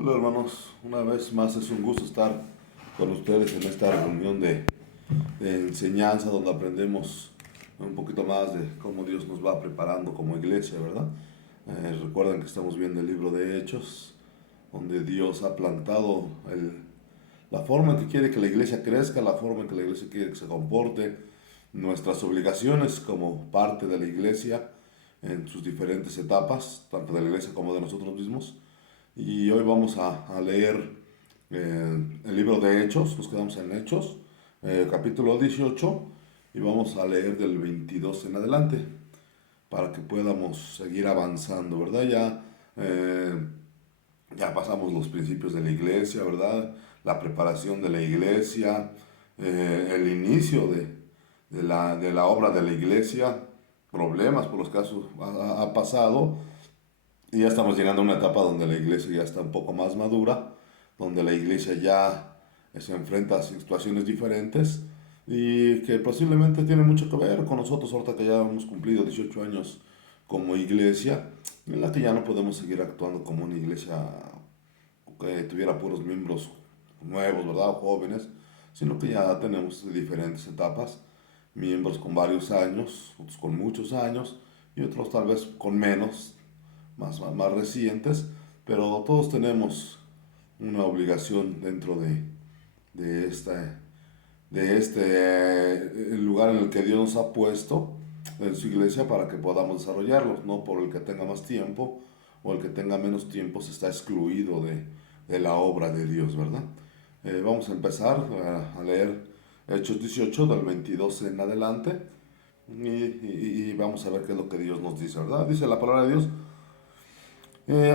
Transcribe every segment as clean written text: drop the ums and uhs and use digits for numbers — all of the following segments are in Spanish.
Hola hermanos, una vez más es un gusto estar con ustedes en esta reunión de enseñanza donde aprendemos un poquito más de cómo Dios nos va preparando como iglesia, ¿verdad? Recuerden que estamos viendo el libro de Hechos, donde Dios ha plantado la forma en que quiere que la iglesia crezca, la forma en que la iglesia quiere que se comporte, nuestras obligaciones como parte de la iglesia en sus diferentes etapas, tanto de la iglesia como de nosotros mismos. Y hoy vamos a leer el libro de Hechos, nos quedamos en Hechos, capítulo 18, y vamos a leer del 22 en adelante para que podamos seguir avanzando, ¿verdad? Ya pasamos los principios de la iglesia, ¿verdad? La preparación de la iglesia, el inicio de la obra de la iglesia, problemas por los que ha pasado, y ya estamos llegando a una etapa donde la iglesia ya está un poco más madura, donde la iglesia ya se enfrenta a situaciones diferentes y que posiblemente tiene mucho que ver con nosotros ahorita que ya hemos cumplido 18 años como iglesia, en la que ya no podemos seguir actuando como una iglesia que tuviera puros miembros nuevos, ¿verdad? O jóvenes, sino que ya tenemos diferentes etapas, miembros con varios años, otros con muchos años y otros tal vez con menos, más recientes, pero todos tenemos una obligación dentro de, esta, de este lugar en el que Dios nos ha puesto en su iglesia para que podamos desarrollarlos, no por el que tenga más tiempo o el que tenga menos tiempo se está excluido de la obra de Dios, ¿verdad? Vamos a empezar a leer Hechos 18 del 22 en adelante y vamos a ver qué es lo que Dios nos dice, ¿verdad? Dice la palabra de Dios.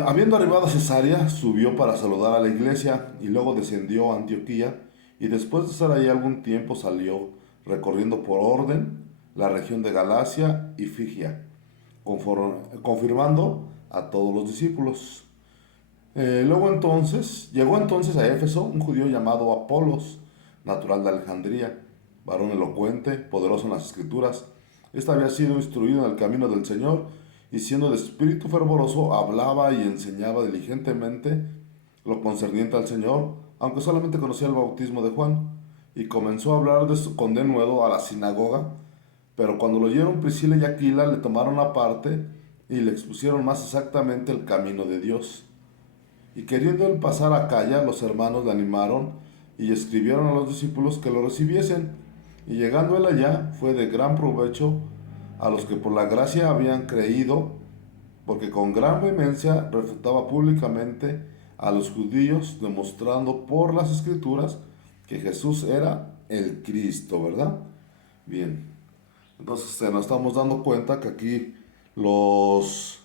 Habiendo arribado a Cesarea, subió para saludar a la iglesia y luego descendió a Antioquía y después de estar ahí algún tiempo salió recorriendo por orden la región de Galacia y Frigia, confirmando a todos los discípulos. Llegó entonces a Éfeso un judío llamado Apolos, natural de Alejandría, varón elocuente, poderoso en las escrituras. Este había sido instruido en el camino del Señor y siendo de espíritu fervoroso hablaba y enseñaba diligentemente lo concerniente al Señor, aunque solamente conocía el bautismo de Juan, y comenzó a hablar con denuedo a la sinagoga. Pero cuando lo oyeron Priscila y Aquila le tomaron aparte y le expusieron más exactamente el camino de Dios. Y queriendo él pasar a Acaya, los hermanos le animaron y escribieron a los discípulos que lo recibiesen. Y llegando él allá, fue de gran provecho a los que por la gracia habían creído, porque con gran vehemencia refutaba públicamente a los judíos, demostrando por las escrituras que Jesús era el Cristo, ¿verdad? Bien, entonces nos estamos dando cuenta que aquí los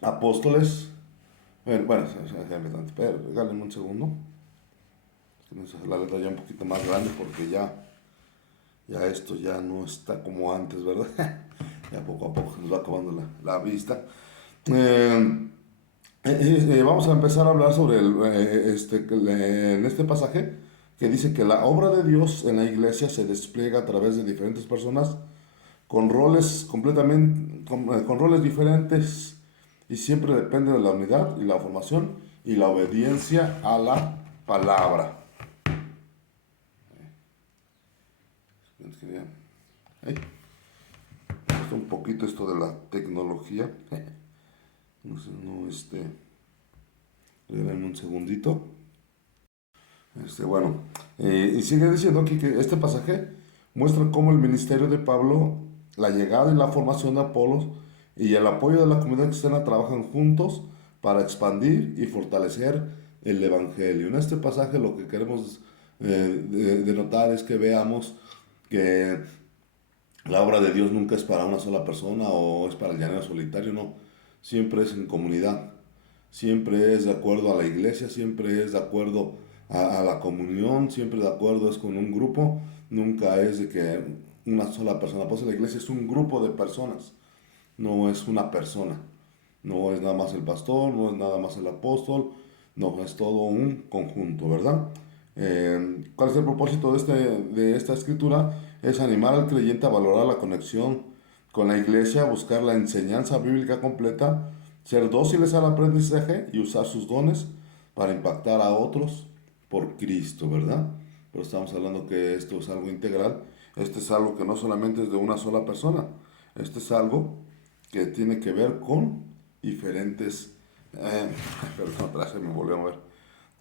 apóstoles, bueno, regálenme un segundo, la letra ya un poquito más grande porque ya esto ya no está como antes, ¿verdad? Ya poco a poco nos va acabando la vista. Vamos a empezar a hablar sobre en este pasaje que dice que la obra de Dios en la iglesia se despliega a través de diferentes personas con roles con roles diferentes y siempre depende de la unidad y la formación y la obediencia a la palabra. Me gusta un poquito esto de la tecnología. Déjenme un segundito. Bueno, y sigue diciendo aquí que este pasaje muestra cómo el ministerio de Pablo, la llegada y la formación de Apolos y el apoyo de la comunidad cristiana trabajan juntos para expandir y fortalecer el evangelio. En este pasaje lo que queremos denotar es que veamos que la obra de Dios nunca es para una sola persona o es para el llanero solitario, no. Siempre es en comunidad, siempre es de acuerdo a la iglesia, siempre es de acuerdo a la comunión, siempre de acuerdo es con un grupo, nunca es de que una sola persona. Pues la iglesia es un grupo de personas, no es una persona, no es nada más el pastor, no es nada más el apóstol, no, es todo un conjunto, ¿verdad? ¿Cuál es el propósito de esta escritura? Es animar al creyente a valorar la conexión con la iglesia, buscar la enseñanza bíblica completa, ser dóciles al aprendizaje y usar sus dones para impactar a otros por Cristo, ¿verdad? Pero estamos hablando que esto es algo integral. Este es algo que no solamente es de una sola persona. Este es algo que tiene que ver con diferentes... perdón, atrás se me volvió a mover.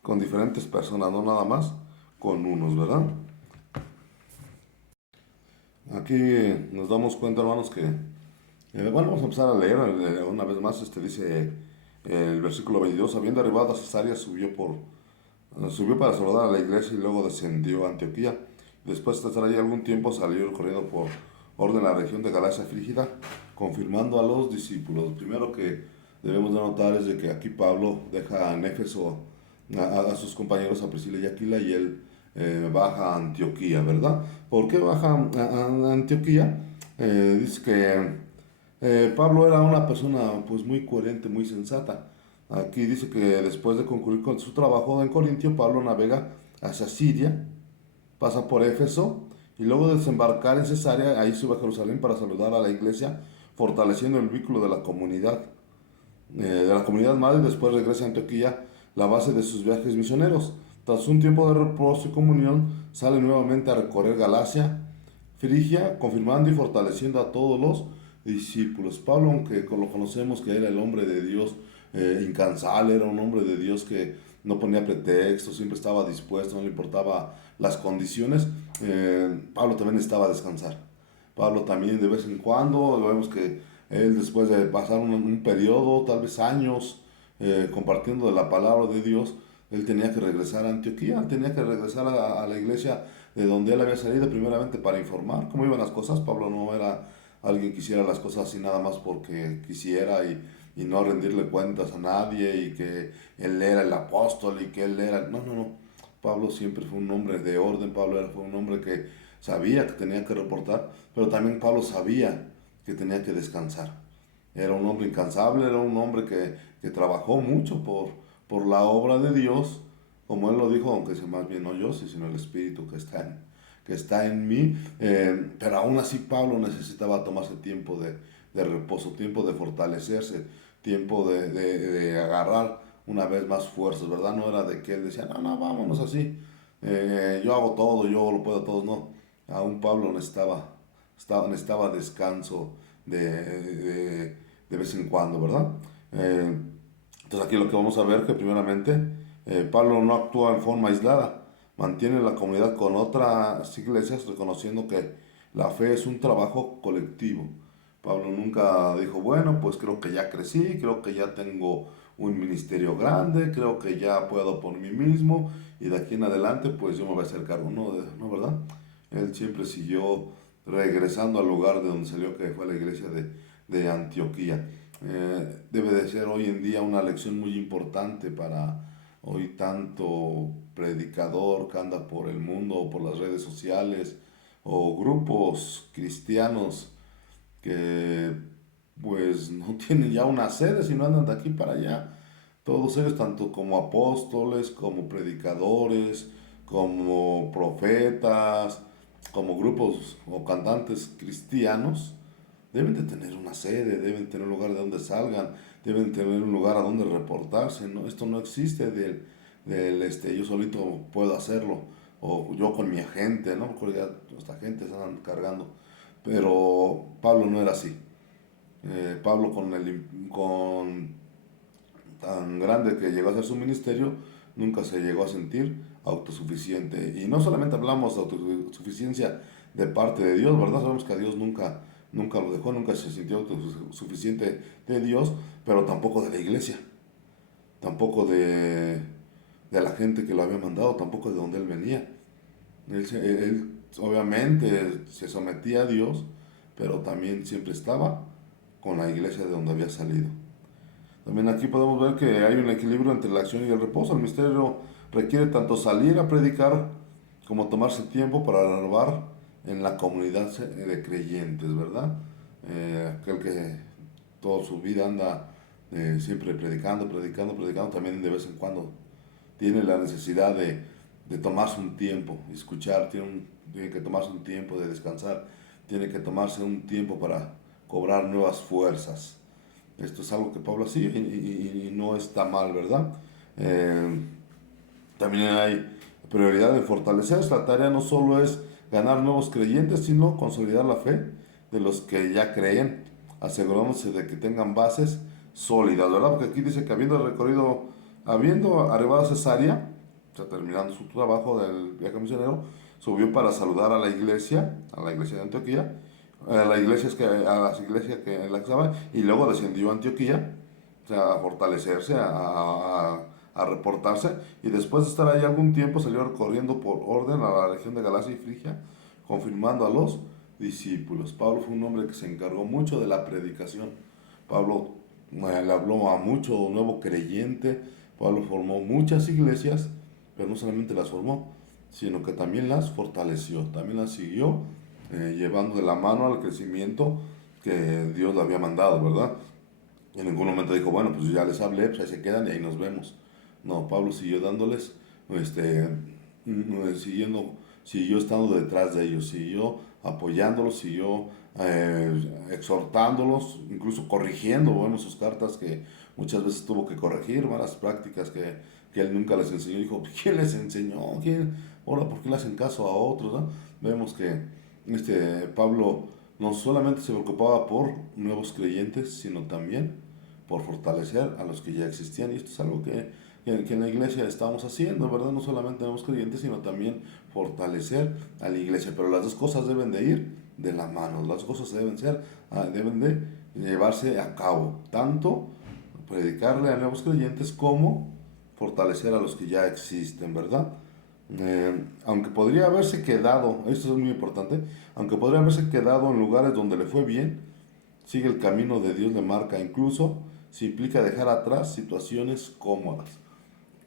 Con diferentes personas, no nada más con unos, ¿verdad? Aquí nos damos cuenta, hermanos, que... bueno, vamos a empezar a leer una vez más. Dice el versículo 22. Habiendo arribado a Cesarea, subió para saludar a la iglesia y luego descendió a Antioquía. Después de estar allí algún tiempo, salió corriendo por orden a la región de Galacia Frígida, confirmando a los discípulos. Primero que debemos de notar es de que aquí Pablo deja en Éfeso a sus compañeros, a Priscila y Aquila, y él baja a Antioquía, ¿verdad? ¿Por qué baja a Antioquía? Dice que Pablo era una persona pues muy coherente, muy sensata. Aquí dice que después de concluir con su trabajo en Corintio, Pablo navega hacia Siria, pasa por Éfeso y luego de desembarcar en Cesarea, ahí sube a Jerusalén para saludar a la iglesia, fortaleciendo el vínculo de la comunidad madre, y después regresa a Antioquía, la base de sus viajes misioneros. Tras un tiempo de reposo y comunión, sale nuevamente a recorrer Galacia, Frigia, confirmando y fortaleciendo a todos los discípulos. Pablo, aunque lo conocemos que era el hombre de Dios incansable, era un hombre de Dios que no ponía pretextos, siempre estaba dispuesto, no le importaba las condiciones, Pablo también necesitaba descansar. Pablo también de vez en cuando, vemos que él después de pasar un periodo, tal vez años, compartiendo de la palabra de Dios, él tenía que regresar a Antioquía, tenía que regresar a la iglesia de donde él había salido primeramente para informar cómo iban las cosas. Pablo no era alguien que hiciera las cosas así nada más porque quisiera y no rendirle cuentas a nadie y que él era el apóstol y que él era... No, no, no. Pablo siempre fue un hombre de orden, fue un hombre que sabía que tenía que reportar, pero también Pablo sabía que tenía que descansar. Era un hombre incansable, era un hombre que trabajó mucho por la obra de Dios, como él lo dijo, aunque sea más bien no yo, sino el Espíritu que está en mí. Pero aún así Pablo necesitaba tomarse tiempo de reposo, tiempo de fortalecerse, tiempo de agarrar una vez más fuerzas, ¿verdad? No era de que él decía, no, no, vámonos así, yo hago todo, yo lo puedo todo, no. Aún Pablo necesitaba descanso de vez en cuando, ¿verdad? Eh, entonces aquí lo que vamos a ver que primeramente Pablo no actúa en forma aislada, mantiene la comunidad con otras iglesias reconociendo que la fe es un trabajo colectivo. Pablo nunca dijo, bueno, pues creo que ya crecí, creo que ya tengo un ministerio grande, creo que ya puedo por mí mismo y de aquí en adelante pues yo me voy a hacer cargo, ¿no? ¿No, verdad? Él siempre siguió regresando al lugar de donde salió, que fue la iglesia de Antioquía. Debe de ser hoy en día una lección muy importante para hoy tanto predicador que anda por el mundo o por las redes sociales o grupos cristianos que pues no tienen ya una sede, sino andan de aquí para allá. Todos ellos, tanto como apóstoles, como predicadores, como profetas, como grupos o cantantes cristianos, deben de tener una sede, deben tener un lugar de donde salgan, deben tener un lugar a donde reportarse, ¿no? Esto no existe yo solito puedo hacerlo, o yo con mi agente, ¿no? Porque ya esta gente se andan cargando. Pero Pablo no era así. Pablo con tan grande que llegó a ser su ministerio, nunca se llegó a sentir autosuficiente. Y no solamente hablamos de autosuficiencia de parte de Dios, ¿verdad? Sabemos que a Dios nunca lo dejó, nunca se sintió autosuficiente de Dios, pero tampoco de la iglesia, tampoco de la gente que lo había mandado, tampoco de donde él venía. Él obviamente se sometía a Dios, pero también siempre estaba con la iglesia de donde había salido. También aquí podemos ver que hay un equilibrio entre la acción y el reposo. El misterio requiere tanto salir a predicar como tomarse tiempo para renovar en la comunidad de creyentes, ¿verdad? Aquel que toda su vida anda siempre predicando, también de vez en cuando tiene la necesidad de tomarse un tiempo, escuchar, tiene que tomarse un tiempo de descansar, tiene que tomarse un tiempo para cobrar nuevas fuerzas. Esto es algo que Pablo hacía y no está mal, ¿verdad? También hay prioridad en fortalecerse. La tarea no solo es ganar nuevos creyentes, sino consolidar la fe de los que ya creen, asegurándose de que tengan bases sólidas, ¿verdad? Porque aquí dice que habiendo arribado a Cesarea, o sea, terminando su trabajo del viaje misionero, subió para saludar a la iglesia de Antioquía, a las iglesias que en la que estaba, y luego descendió a Antioquía, o sea, a fortalecerse, a reportarse, y después de estar ahí algún tiempo salió recorriendo por orden a la región de Galacia y Frigia, confirmando a los discípulos. Pablo fue un hombre que se encargó mucho de la predicación. Pablo le habló a mucho nuevo creyente. Pablo formó muchas iglesias, pero no solamente las formó, sino que también las fortaleció, también las siguió llevando de la mano al crecimiento que Dios le había mandado, ¿verdad? En ningún momento dijo, bueno, pues ya les hablé, pues ahí se quedan y ahí nos vemos. No, Pablo siguió dándoles, este, siguió estando detrás de ellos, siguió apoyándolos, siguió exhortándolos, incluso corrigiendo. Vemos sus cartas que muchas veces tuvo que corregir, malas prácticas que él nunca les enseñó. Dijo, ¿quién les enseñó? ¿Quién? Ahora, ¿por qué le hacen caso a otros? ¿No? Vemos que Pablo no solamente se preocupaba por nuevos creyentes, sino también por fortalecer a los que ya existían. Y esto es algo que en la iglesia estamos haciendo, ¿verdad? No solamente nuevos creyentes, sino también fortalecer a la iglesia. Pero las dos cosas deben de ir de la mano, las cosas deben de llevarse a cabo, tanto predicarle a nuevos creyentes como fortalecer a los que ya existen, ¿verdad? Aunque podría haberse quedado, esto es muy importante, aunque podría haberse quedado en lugares donde le fue bien, sigue el camino de Dios, le marca, incluso si implica dejar atrás situaciones cómodas.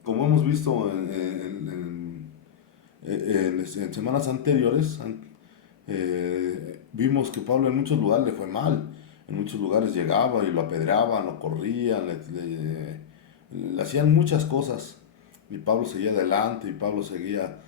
Como hemos visto en semanas anteriores, vimos que Pablo en muchos lugares le fue mal. En muchos lugares llegaba y lo apedreaban, lo corrían, le hacían muchas cosas. Y Pablo seguía adelante y Pablo seguía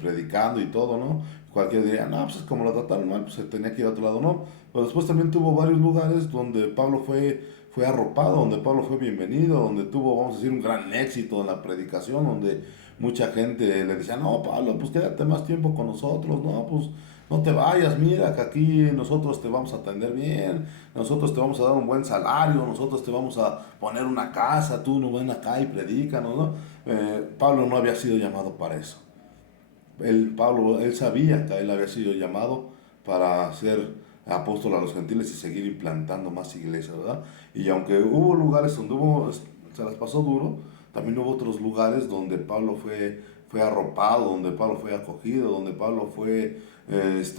predicando y todo, ¿no? Cualquiera diría, no, pues es como lo trataron mal, pues se tenía que ir a otro lado, ¿no? Pero después también tuvo varios lugares donde Pablo fue arropado, donde Pablo fue bienvenido, donde tuvo, vamos a decir, un gran éxito en la predicación, donde mucha gente le decía, no, Pablo, pues quédate más tiempo con nosotros, no, pues no te vayas, mira que aquí nosotros te vamos a atender bien, nosotros te vamos a dar un buen salario, nosotros te vamos a poner una casa, tú no ven acá y predícanos, ¿no? Pablo no había sido llamado para eso. Él sabía que él había sido llamado para ser apóstol a los gentiles y seguir implantando más iglesias, ¿verdad? Y aunque hubo lugares donde se las pasó duro, también hubo otros lugares donde Pablo fue arropado, donde Pablo fue acogido, donde Pablo fue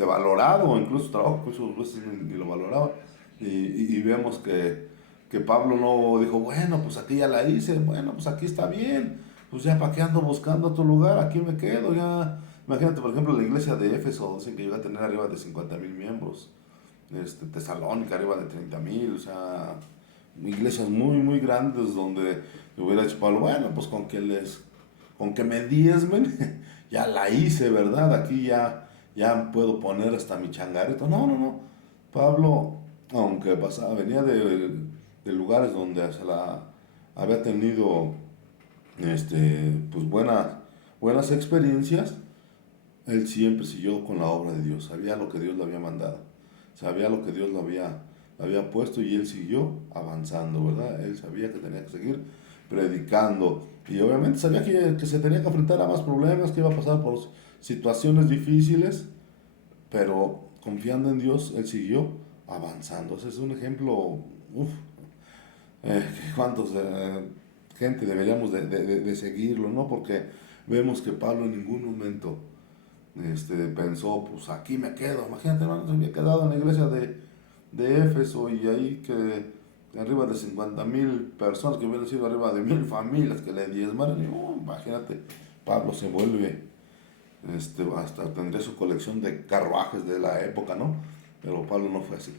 valorado, incluso su trabajo, pues muchas veces ni lo valoraba. Y vemos que Pablo no dijo, bueno, pues aquí ya la hice, bueno, pues aquí está bien, pues ya para qué ando buscando otro lugar, aquí me quedo, ya. Imagínate, por ejemplo, la iglesia de Éfeso, dicen que llegó a tener arriba de 50,000 miembros, Tesalónica arriba de 30,000, o sea, iglesias muy, muy grandes donde le hubiera dicho Pablo, bueno, pues con que me diezmen, ya la hice, ¿verdad? Aquí ya puedo poner hasta mi changarito. No, no, no. Pablo, aunque venía de lugares donde había tenido pues buenas experiencias, él siempre siguió con la obra de Dios, sabía lo que Dios le había mandado, sabía lo que Dios le había puesto y él siguió avanzando, ¿verdad? Él sabía que tenía que seguir predicando y obviamente sabía que se tenía que enfrentar a más problemas, que iba a pasar por situaciones difíciles, pero confiando en Dios, él siguió avanzando. Ese es un ejemplo, uff, cuántos gente deberíamos de seguirlo, ¿no? Porque vemos que Pablo en ningún momento pensó, pues aquí me quedo. Imagínate, hermano, se había quedado en la iglesia de Éfeso y ahí que arriba de 50,000 personas, que hubieran sido arriba de 1,000 familias que le diezmaron. Y, imagínate, Pablo se vuelve, hasta tendría su colección de carruajes de la época, ¿no? Pero Pablo no fue así.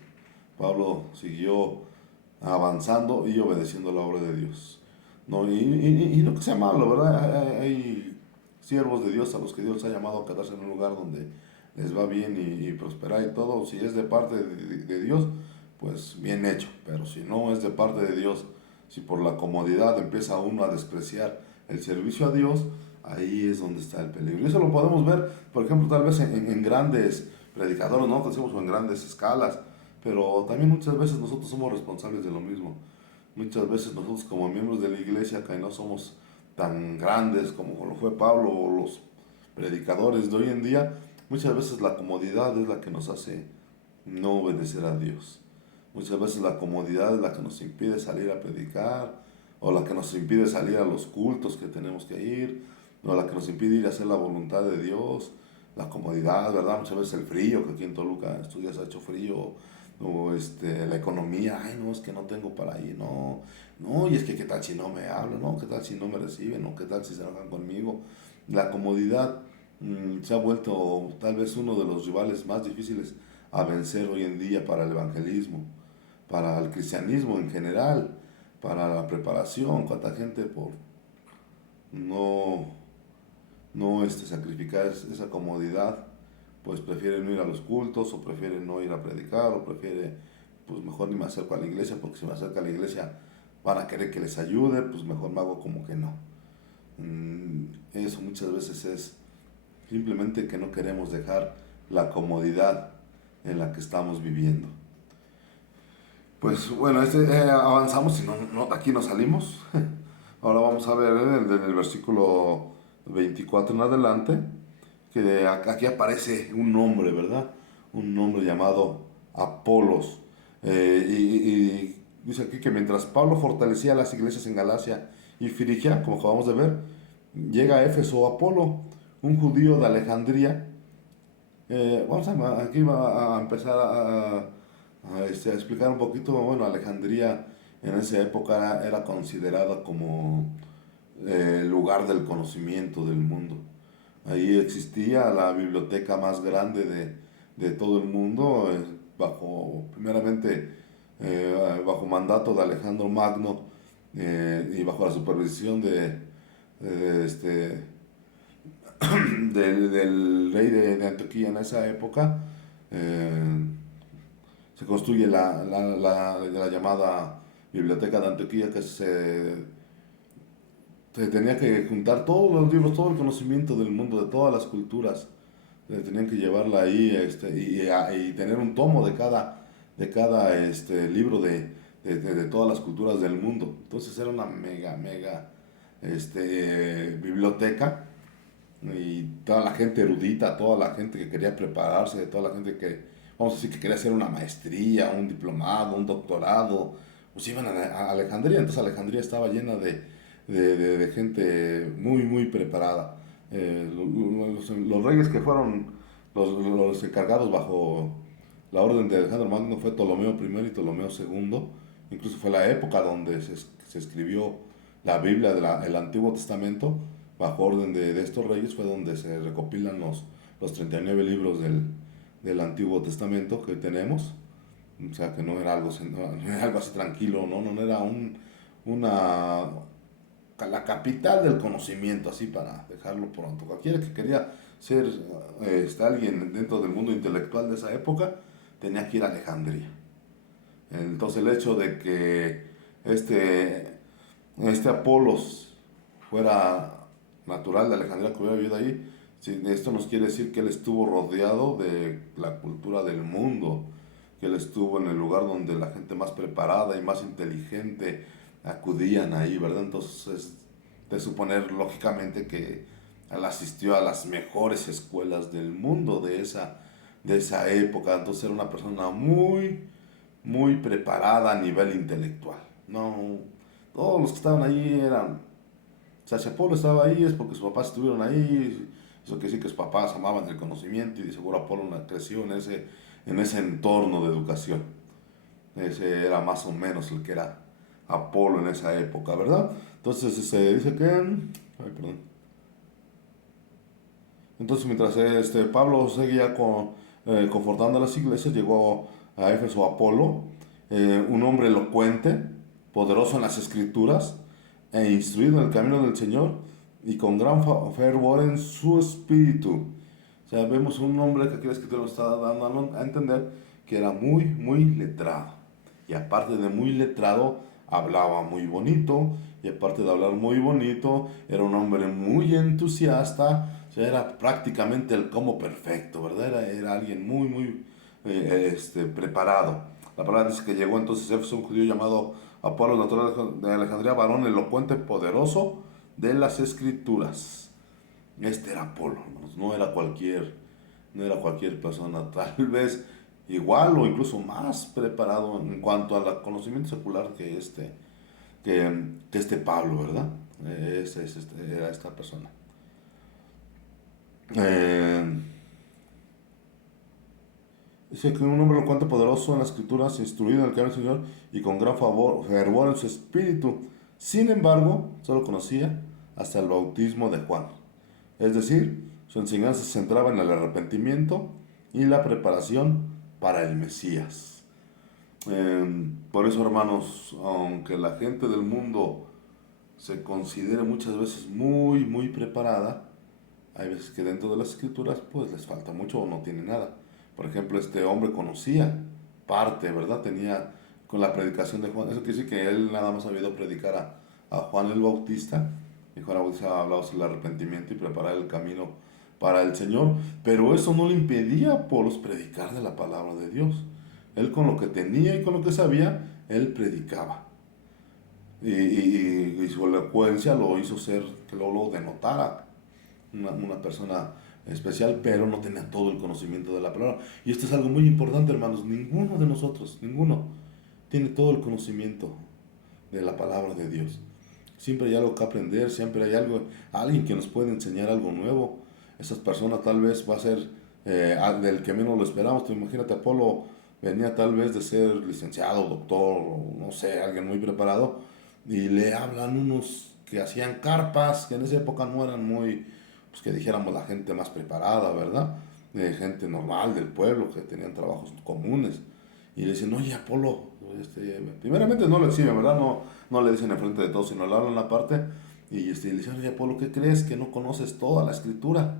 Pablo siguió avanzando y obedeciendo la obra de Dios. No, y no que sea malo, ¿verdad? Hay siervos de Dios a los que Dios ha llamado a quedarse en un lugar donde les va bien y prosperar y todo. Si es de parte de Dios, pues bien hecho. Pero si no es de parte de Dios, si por la comodidad empieza uno a despreciar el servicio a Dios, Ahí es donde está el peligro. Y eso lo podemos ver, por ejemplo, tal vez en grandes predicadores, ¿no? Que decimos, o en grandes escalas, pero también muchas veces nosotros somos responsables de lo mismo. Muchas veces nosotros como miembros de la iglesia, que no somos tan grandes como lo fue Pablo o los predicadores de hoy en día, muchas veces la comodidad es la que nos hace no obedecer a Dios. Muchas veces la comodidad es la que nos impide salir a predicar, o la que nos impide salir a los cultos que tenemos que ir, o la que nos impide ir a hacer la voluntad de Dios. La comodidad, ¿verdad? Muchas veces el frío, que aquí en Toluca estos días ha hecho frío, o la economía, ay no, es que no tengo para ir, no, no, y es que qué tal si no me hablan, no, qué tal si no me reciben, no, qué tal si se enojan conmigo. La comodidad se ha vuelto tal vez uno de los rivales más difíciles a vencer hoy en día para el evangelismo, para el cristianismo en general, para la preparación. Cuánta gente por no, no sacrificar esa comodidad, pues prefiere no ir a los cultos, o prefiere no ir a predicar, o prefiere, pues mejor ni me acerco a la iglesia, porque si me acerco a la iglesia van a querer que les ayude, pues mejor me hago como que no. Eso muchas veces es simplemente que no queremos dejar la comodidad en la que estamos viviendo. Pues bueno, avanzamos y aquí nos salimos. Ahora vamos a ver en el versículo 24 en adelante, que aquí aparece un nombre, ¿verdad? Un nombre llamado Apolos. Y dice aquí que mientras Pablo fortalecía las iglesias en Galacia y Frigia, como acabamos de ver, llega a Éfeso Apolo, un judío de Alejandría. Aquí va a empezar a explicar un poquito. Bueno, Alejandría en esa época era considerada como el lugar del conocimiento del mundo. Ahí existía la biblioteca más grande de todo el mundo, primeramente bajo mandato de Alejandro Magno, y bajo la supervisión de este, del rey de Antioquía en esa época. Se construye la llamada Biblioteca de Antioquía, que se tenía que juntar todos los libros, todo el conocimiento del mundo, de todas las culturas. Tenían que llevarla ahí, y tener un tomo de cada libro de todas las culturas del mundo. Entonces era una mega biblioteca, y toda la gente erudita, toda la gente que quería prepararse, toda la gente que, vamos a decir, que quería hacer una maestría, un diplomado, un doctorado, pues iban a Alejandría. Entonces Alejandría estaba llena de gente muy, muy preparada. Los reyes que fueron los encargados bajo la orden de Alejandro Magno fue Ptolomeo I y Ptolomeo II. Incluso fue la época donde se escribió la Biblia del Antiguo Testamento. Bajo orden de estos reyes fue donde se recopilan los 39 libros del Antiguo Testamento que tenemos. O sea, que no era algo así tranquilo, no era la capital del conocimiento, así para dejarlo pronto. Cualquiera que quería ser alguien dentro del mundo intelectual de esa época tenía que ir a Alejandría. Entonces el hecho de que este Apolos fuera natural de Alejandría, que hubiera vivido ahí, esto nos quiere decir que él estuvo rodeado de la cultura del mundo, que él estuvo en el lugar donde la gente más preparada y más inteligente acudían ahí, ¿verdad? Entonces es de suponer lógicamente que él asistió a las mejores escuelas del mundo de esa época. Entonces era una persona muy, muy preparada a nivel intelectual. No, todos los que estaban ahí eran, o sea, si Apolo estaba ahí es porque sus papás estuvieron ahí. Eso quiere decir que sus papás amaban el conocimiento, y de seguro Apolo creció en ese entorno de educación. Ese era más o menos el que era Apolo en esa época, ¿verdad? Entonces se dice que... Ay, perdón. Entonces mientras Pablo seguía confortando a las iglesias, llegó a Éfeso Apolo, un hombre elocuente, poderoso en las escrituras, e instruido en el camino del Señor, y con gran fervor en su espíritu. O sea, vemos un hombre que aquí la escritura nos está dando a entender que era muy, muy letrado. Y aparte de muy letrado, hablaba muy bonito, y aparte de hablar muy bonito, era un hombre muy entusiasta, o sea, era prácticamente el como perfecto, ¿verdad? Era alguien muy, muy preparado. La palabra dice que llegó entonces Éfeso un judío llamado Apolo, natural de Alejandría, varón elocuente, poderoso de las escrituras. Este era Apolo, hermanos, no era cualquier persona, tal vez igual o incluso más preparado en cuanto al conocimiento secular que este Pablo, ¿verdad? Era esta persona. Eh, Dice que un hombre elocuente, poderoso en las escrituras, instruido en el camino del Señor y con gran fervor en su espíritu. Sin embargo, solo conocía hasta el bautismo de Juan. Es decir, su enseñanza se centraba en el arrepentimiento y la preparación para el Mesías. Por eso, hermanos, aunque la gente del mundo se considere muchas veces muy, muy preparada, hay veces que dentro de las escrituras pues les falta mucho o no tiene nada. Por ejemplo, este hombre conocía parte, ¿verdad? Tenía con la predicación de Juan. Eso quiere decir que él nada más había ido a predicar a Juan el Bautista. Y Juan el Bautista hablaba sobre el arrepentimiento y preparar el camino para el Señor. Pero eso no le impedía a Apolos predicar de la palabra de Dios. Él con lo que tenía y con lo que sabía, él predicaba. Y su elocuencia lo hizo ser, que lo denotara una persona especial, pero no tenía todo el conocimiento de la palabra. Y esto es algo muy importante, hermanos. Ninguno de nosotros, ninguno, tiene todo el conocimiento de la palabra de Dios. Siempre hay algo que aprender, siempre hay alguien que nos puede enseñar algo nuevo. Esas personas tal vez va a ser del que menos lo esperamos. Tú imagínate, Apolo venía tal vez de ser licenciado, doctor, o no sé, alguien muy preparado, y le hablan unos que hacían carpas, que en esa época no eran muy, pues que dijéramos la gente más preparada, ¿verdad? Gente normal del pueblo, que tenían trabajos comunes. Y le dicen, oye, Apolo, primeramente no lo exhiben, ¿verdad? No le dicen enfrente de todos, sino le hablan aparte. Y le dicen, oye, Apolo, ¿qué crees? Que no conoces toda la escritura.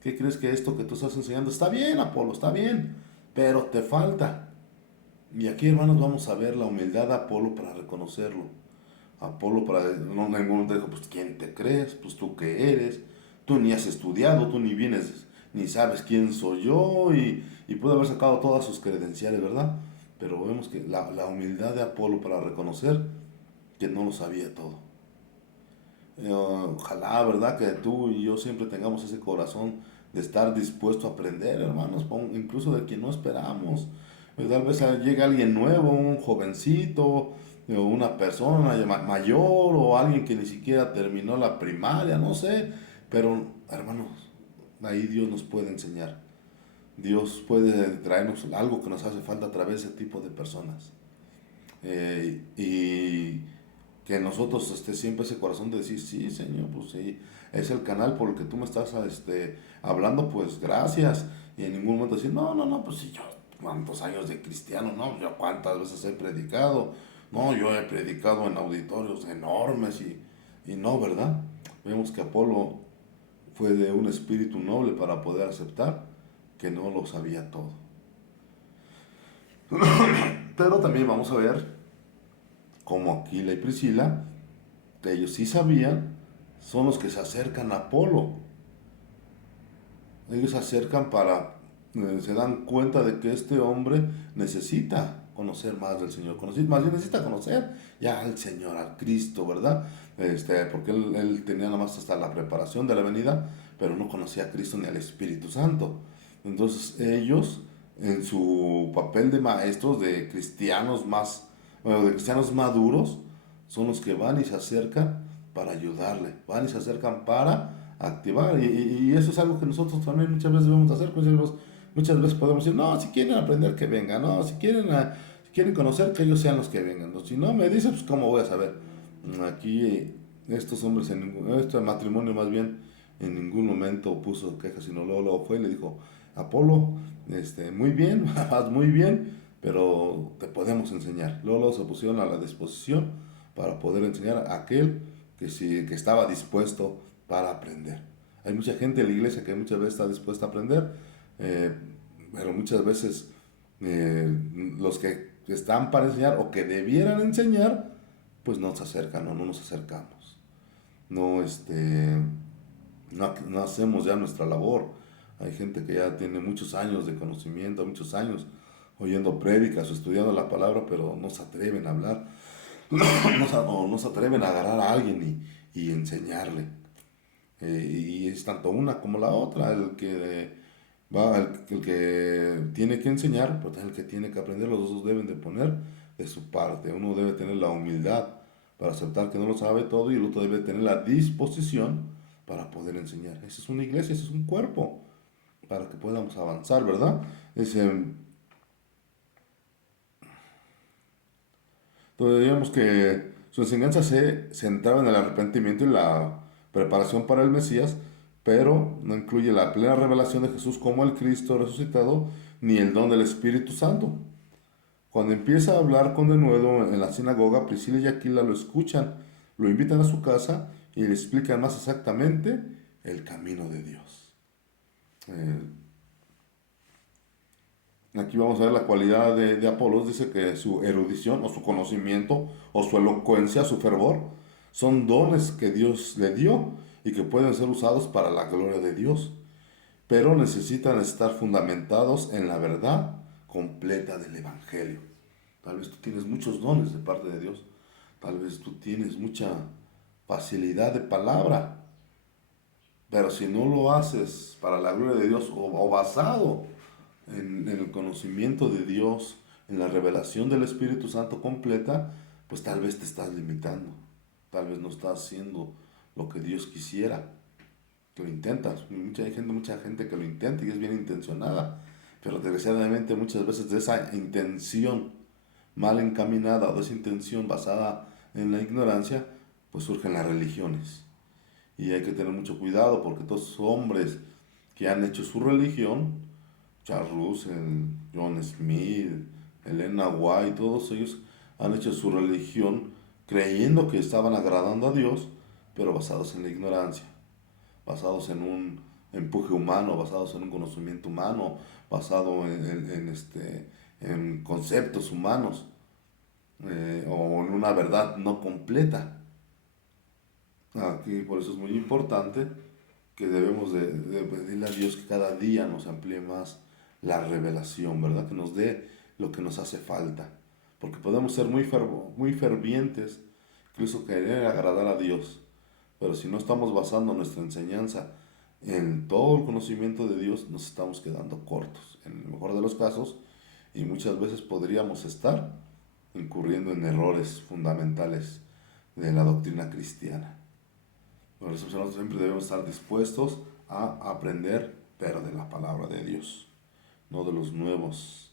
¿Qué crees que esto que tú estás enseñando está bien, Apolo, está bien, pero te falta? Y aquí, hermanos, vamos a ver la humildad de Apolo para reconocerlo. Apolo para no en ningún momento dijo, pues ¿quién te crees? Pues tú qué eres, tú ni has estudiado, tú ni vienes, ni sabes quién soy yo, y puede haber sacado todas sus credenciales, ¿verdad? Pero vemos que la humildad de Apolo para reconocer que no lo sabía todo. Ojalá, ¿verdad? Que tú y yo siempre tengamos ese corazón de estar dispuesto a aprender, hermanos, incluso de quien no esperamos. Tal vez llegue alguien nuevo, un jovencito, o una persona mayor, o alguien que ni siquiera terminó la primaria, no sé. Pero, hermanos, ahí Dios nos puede enseñar. Dios puede traernos algo que nos hace falta a través de ese tipo de personas. Y que nosotros siempre ese corazón de decir, sí, Señor, pues sí, es el canal por el que tú me estás hablando, pues gracias. Y en ningún momento decir, no, no, no, pues sí, yo, cuántos años de cristiano, no, yo cuántas veces he predicado, no, yo he predicado en auditorios enormes y no, ¿verdad? Vemos que Apolo fue de un espíritu noble para poder aceptar que no lo sabía todo. Pero también vamos a ver como Aquila y Priscila, que ellos sí sabían, son los que se acercan a Apolo. Ellos se acercan se dan cuenta de que este hombre necesita conocer más del Señor, más bien necesita conocer ya al Señor, al Cristo, ¿verdad? Porque él tenía nada más hasta la preparación de la venida, pero no conocía a Cristo ni al Espíritu Santo. Entonces ellos, en su papel de maestros, de cristianos de cristianos maduros, son los que van y se acercan para ayudarle, van y se acercan para activar. Y eso es algo que nosotros también muchas veces debemos hacer. Muchas veces podemos decir, no, si quieren aprender, que vengan, no, si quieren conocer, que ellos sean los que vengan. ¿No? Si no me dicen, pues cómo voy a saber. Aquí estos hombres, este matrimonio más bien, en ningún momento puso quejas, sino luego fue y le dijo, Apolo, muy bien, vas muy bien, pero te podemos enseñar. Luego se pusieron a la disposición para poder enseñar a aquel que estaba dispuesto para aprender. Hay mucha gente en la iglesia que muchas veces está dispuesta a aprender, eh, pero muchas veces los que están para enseñar o que debieran enseñar, pues no se acercan o no nos acercamos. No, no hacemos ya nuestra labor. Hay gente que ya tiene muchos años de conocimiento, muchos años oyendo prédicas o estudiando la palabra, pero no se atreven a hablar, o no se atreven a agarrar a alguien y enseñarle. Y es tanto una como la otra, el que tiene que enseñar, pero también el que tiene que aprender, los dos deben de poner de su parte. Uno debe tener la humildad para aceptar que no lo sabe todo y el otro debe tener la disposición para poder enseñar. Esa es una iglesia, ese es un cuerpo, para que podamos avanzar, ¿verdad? Entonces digamos que su enseñanza se centraba en el arrepentimiento y la preparación para el Mesías, pero no incluye la plena revelación de Jesús como el Cristo resucitado, ni el don del Espíritu Santo. Cuando empieza a hablar con denuedo en la sinagoga, Priscila y Aquila lo escuchan, lo invitan a su casa y le explican más exactamente el camino de Dios. Eh, Aquí vamos a ver la cualidad de Apolos. Dice que su erudición o su conocimiento o su elocuencia, su fervor, son dones que Dios le dio y que pueden ser usados para la gloria de Dios, pero necesitan estar fundamentados en la verdad completa del Evangelio. Tal vez tú tienes muchos dones de parte de Dios, tal vez tú tienes mucha facilidad de palabra, pero si no lo haces para la gloria de Dios o basado en el conocimiento de Dios, en la revelación del Espíritu Santo completa, pues tal vez te estás limitando, tal vez no estás haciendo lo que Dios quisiera. Que lo intentas, mucha gente que lo intenta y es bien intencionada, pero desgraciadamente muchas veces de esa intención mal encaminada o de esa intención basada en la ignorancia, pues surgen las religiones. Y hay que tener mucho cuidado porque todos esos hombres que han hecho su religión, Charles Russell, John Smith, Elena White, todos ellos han hecho su religión creyendo que estaban agradando a Dios, pero basados en la ignorancia, basados en un empuje humano, basados en un conocimiento humano, basado en conceptos humanos, o en una verdad no completa. Aquí por eso es muy importante que debemos de pedirle a Dios que cada día nos amplíe más la revelación, ¿verdad? Que nos dé lo que nos hace falta. Porque podemos ser muy fervientes, incluso querer agradar a Dios. Pero si no estamos basando nuestra enseñanza en todo el conocimiento de Dios, nos estamos quedando cortos, en el mejor de los casos, y muchas veces podríamos estar incurriendo en errores fundamentales de la doctrina cristiana. Por eso nosotros siempre debemos estar dispuestos a aprender, pero de la palabra de Dios, no de los nuevos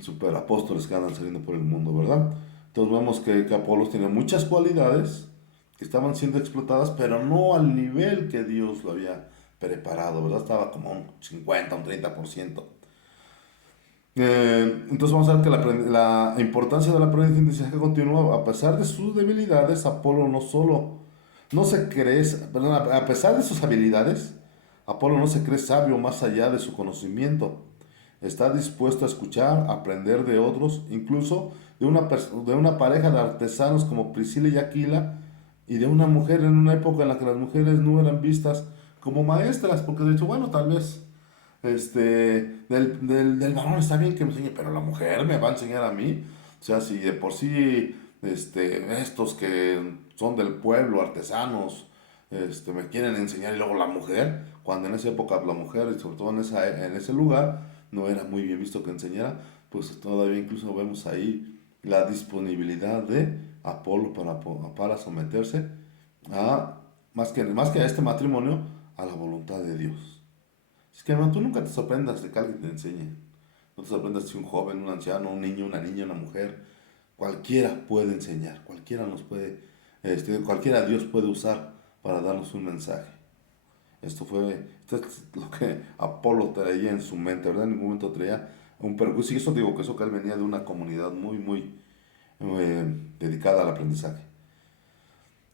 superapóstoles que andan saliendo por el mundo, ¿verdad? Entonces vemos que Apolos tiene muchas cualidades que estaban siendo explotadas, pero no al nivel que Dios lo había preparado, ¿verdad? Estaba como un 50, un 30%. Entonces vamos a ver que la importancia del aprendizaje continuo, a pesar de sus debilidades, Apolo no solo no se cree, perdón, a pesar de sus habilidades, Apolo no se cree sabio más allá de su conocimiento. Está dispuesto a escuchar, a aprender de otros, incluso de una pareja de artesanos como Priscila y Aquila, y de una mujer en una época en la que las mujeres no eran vistas como maestras, porque de hecho, bueno, tal vez del varón está bien que me enseñe, pero la mujer me va a enseñar a mí. O sea, si de por sí estos que son del pueblo, artesanos, me quieren enseñar y luego la mujer, cuando en esa época la mujer, y sobre todo en ese lugar, no era muy bien visto que enseñara, pues todavía incluso vemos ahí la disponibilidad de Apolo para someterse a, más que a este matrimonio, a la voluntad de Dios. Es que no, tú nunca te sorprendas de que alguien te enseñe. No te sorprendas si un joven, un anciano, un niño, una niña, una mujer, cualquiera puede enseñar, cualquiera Dios puede usar para darnos un mensaje. Esto es lo que Apolo traía en su mente, ¿verdad? En ningún momento traía un perjuicio. Y eso digo que él venía de una comunidad muy dedicada al aprendizaje.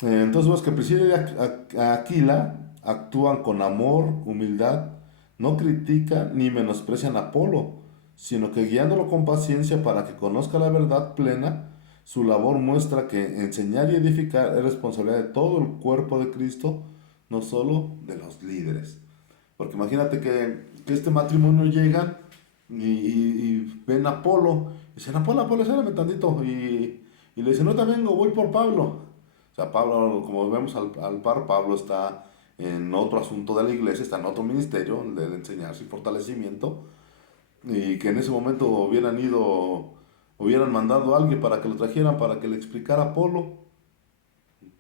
Entonces vemos que Priscila y Aquila actúan con amor, humildad, no critican ni menosprecian a Apolo, sino que guiándolo con paciencia para que conozca la verdad plena, Su labor muestra que enseñar y edificar es responsabilidad de todo el cuerpo de Cristo, no solo de los líderes. Porque imagínate que este matrimonio llega y ven a Apolo, y dicen, Apolo, Apolo, espérame tantito, y le dicen, no te vengo, voy por Pablo. O sea, Pablo, como vemos al par, Pablo está en otro asunto de la iglesia, está en otro ministerio, el de enseñanza y fortalecimiento, y que en ese momento hubieran mandado a alguien para que lo trajeran, para que le explicara a Apolo.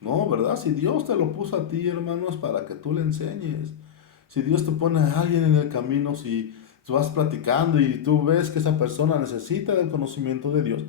No, ¿verdad? Si Dios te lo puso a ti, hermanos, para que tú le enseñes. Si Dios te pone a alguien en el camino, si tú vas platicando y tú ves que esa persona necesita del conocimiento de Dios,